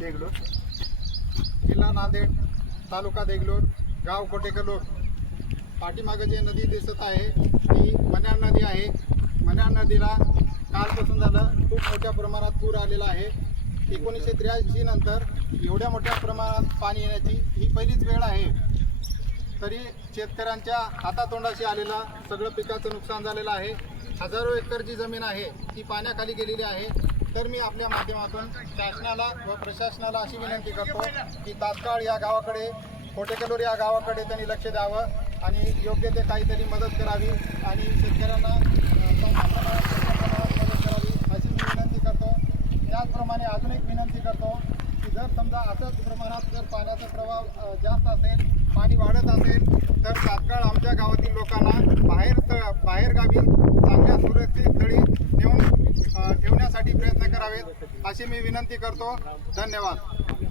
देगलूर. जिल्हा नांदेड तालुका देगलोर गाव कोटेकलोर. पाठीमागं जे नदी दिसत आहे ती मन्याळ नदी आहे. मन्याळ नदीला कालपासून झालं खूप मोठ्या प्रमाणात पूर आलेला आहे. एकोणीसशे त्र्याऐंशी नंतर एवढ्या मोठ्या प्रमाणात पाणी येण्याची ही पहिलीच वेळ आहे. तरी शेतकऱ्यांच्या हातातोंडाशी आलेला सगळं पिकाचं नुकसान झालेलं आहे. हजारो एकर जी जमीन आहे ती पाण्याखाली गेलेली आहे. तर मी आपल्या माध्यमातून शासनाला व प्रशासनाला अशी विनंती करतो की तात्काळ या गावाकडे कोटेकलूर या गावाकडे त्यांनी लक्ष द्यावं आणि योग्य ते काहीतरी मदत करावी आणि शेतकऱ्यांना मदत करावी अशी मी विनंती करतो त्याचप्रमाणे अजून एक विनंती करतो की जर समजा असंच प्रमाणात जर पाण्याचा प्रवाह जास्त असेल पाणी वाढत असेल तर तात्काळ आमच्या गावातील लोकांना बाहेर बाहेरगावी चांगल्या सुरक्षित स्थळी करण्यासाठी प्रयत्न करावेत अशी मी विनंती करतो. धन्यवाद.